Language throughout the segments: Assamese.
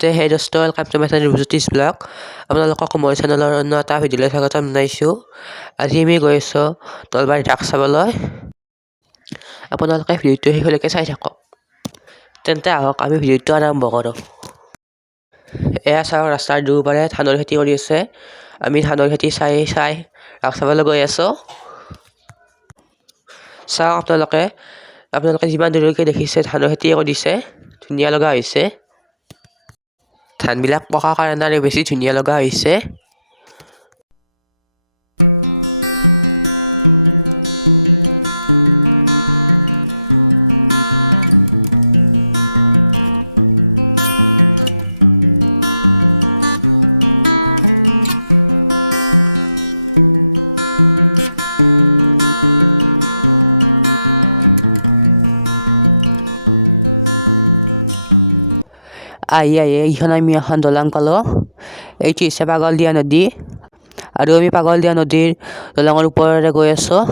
Hey dosto, welcome to my channel Rujutis Vlog. আপোনালোকক মই চেনেলৰ অন্য এটা ভিডিঅ'লৈ স্বাগতম জনাইছোঁ। আজি আমি গৈ আছোঁ নলবাৰী ৰাস চাবলৈ। আপোনালোকে ভিডিঅ'টো শেষলৈকে চাই থাকক। তেন্তে আহক আমি ভিডিঅ'টো আৰম্ভ কৰোঁ। এয়া চাওক ৰাস্তাৰ দুয়োপাৰে ধানৰ খেতি কৰি আছে। আমি ধানৰ খেতি চাই ৰাস চাবলৈ গৈ আছোঁ। চাওক আপোনালোকে যিমান দূৰলৈকে দেখিছে ধানৰ খেতি কৰিছে, ধুনীয়া লগা হৈছে। ধানবিলাক পকাৰ কাৰণে আৰু বেছি ধুনীয়া লগা হৈছে। এইখন আমি এখন দলং পালোঁ। এইটো হৈছে পাগলদিয়া নদী আৰু আমি পাগলদিয়া নদীৰ দলঙৰ ওপৰেৰে গৈ আছোঁ।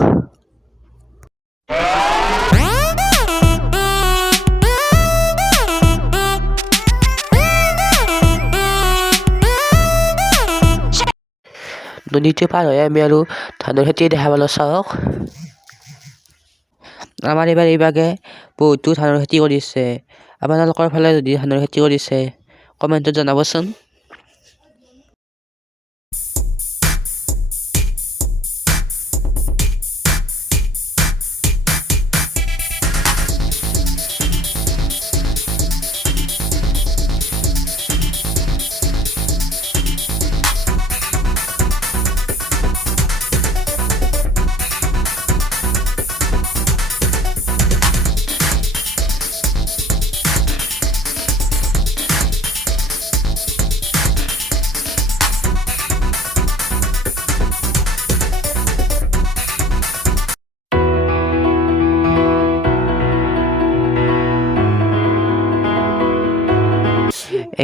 নদীটো পাৰ হৈ আমি আৰু ধানৰ খেতি দেখা পালোঁ। চাওক আমাৰ এইভাগে বহুতো ধানৰ খেতি কৰিছে। আপোনালোকৰ ফালে যদি ধানৰ খেতি কৰিছে কমেণ্টত জনাবচোন।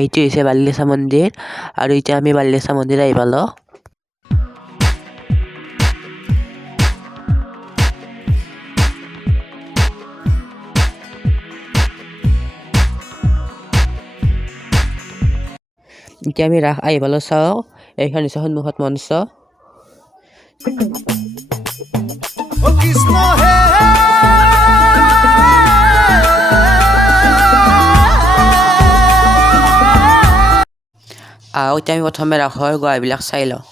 এইটো হৈছে বালিলেচা মন্দিৰ আৰু এতিয়া আমি বালিলেচা মন্দিৰ আহি পালোঁ। এতিয়া আমি ৰাস আহি পালোঁ। চাওক এইখন হৈছে সন্মুখত মঞ্চ। এতিয়া আমি প্ৰথমে ৰাসৰ গোৱাবিলাক চাই লওঁ।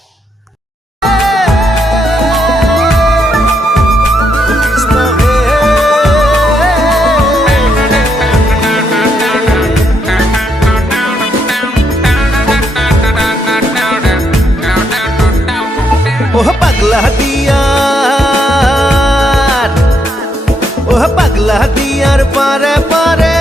পাগলা দিয়াৰ পাৰে পাৰে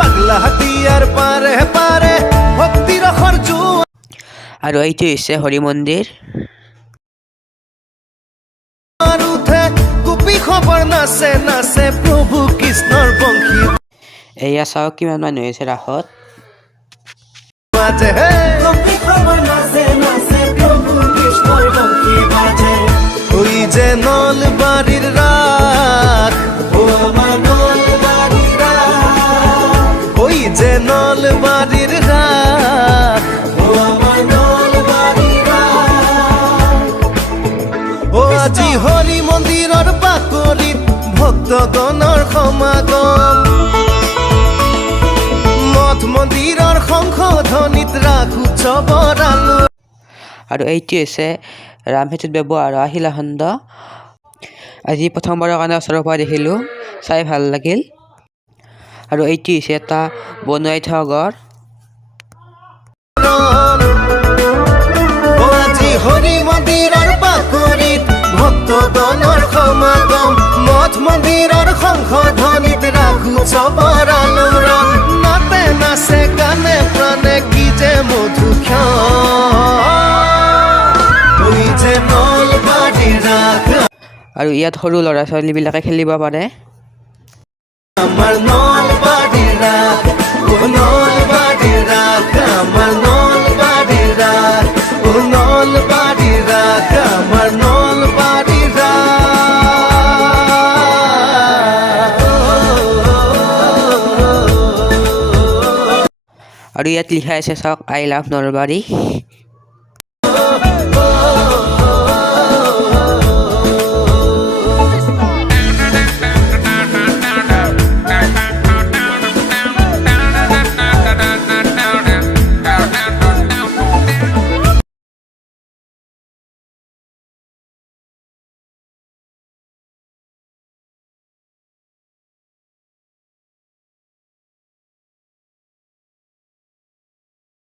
পাগলা দিয়াৰ পাৰে পাৰে ভক্তিৰ খৰচু। আৰু এইটো হৈছে হৰি মন্দিৰ। গোপী খবৰ নাচে নাচে প্ৰভু কৃষ্ণৰ বংশী। এয়া চাওক কিমান মানুহ হৈছে ৰাসত। ওই যে নলবাড়িৰ ৰাখ, ওই যে নলবাড়িৰ ৰাখ, ও আজি হৰি মন্দিৰৰ বাকৰিত ভক্তগণৰ সমাগম। মঠ মন্দিৰৰ সংশোধনীত ৰাস উৎসৱৰ আলো। আৰু এইটো হৈছে ৰামসেতুত ব্যৱহাৰ হোৱা শিলাখণ্ড। আজি প্ৰথমবাৰৰ কাৰণে ওচৰৰ পৰা দেখিলোঁ, চাই ভাল লাগিল। আৰু এইটো হৈছে এটা বনাই থোৱা ঘৰ। আজি হৰি মন্দিৰৰ বাকৰিত ভক্তগণৰ সমাগম। মঠ মন্দিৰৰ সংশোধনীত ৰাস উৎসৱৰ আলোড়ন। নাতে নাচে গানে প্ৰাণে কি যে মধুক্ষণ। আৰু ইয়াত সৰু ল'ৰা ছোৱালীবিলাকে খেলিব পাৰে। আমাৰ নলবাৰীৰ ৰাস, নলবাৰীৰ ৰাস, আমাৰ নলবাৰীৰ ৰাস, নলবাৰীৰ ৰাস, আমাৰ নলবাৰীৰ ৰাস। আৰু ইয়াত লিখা আছে চাওক আই লাভ নলবাৰী।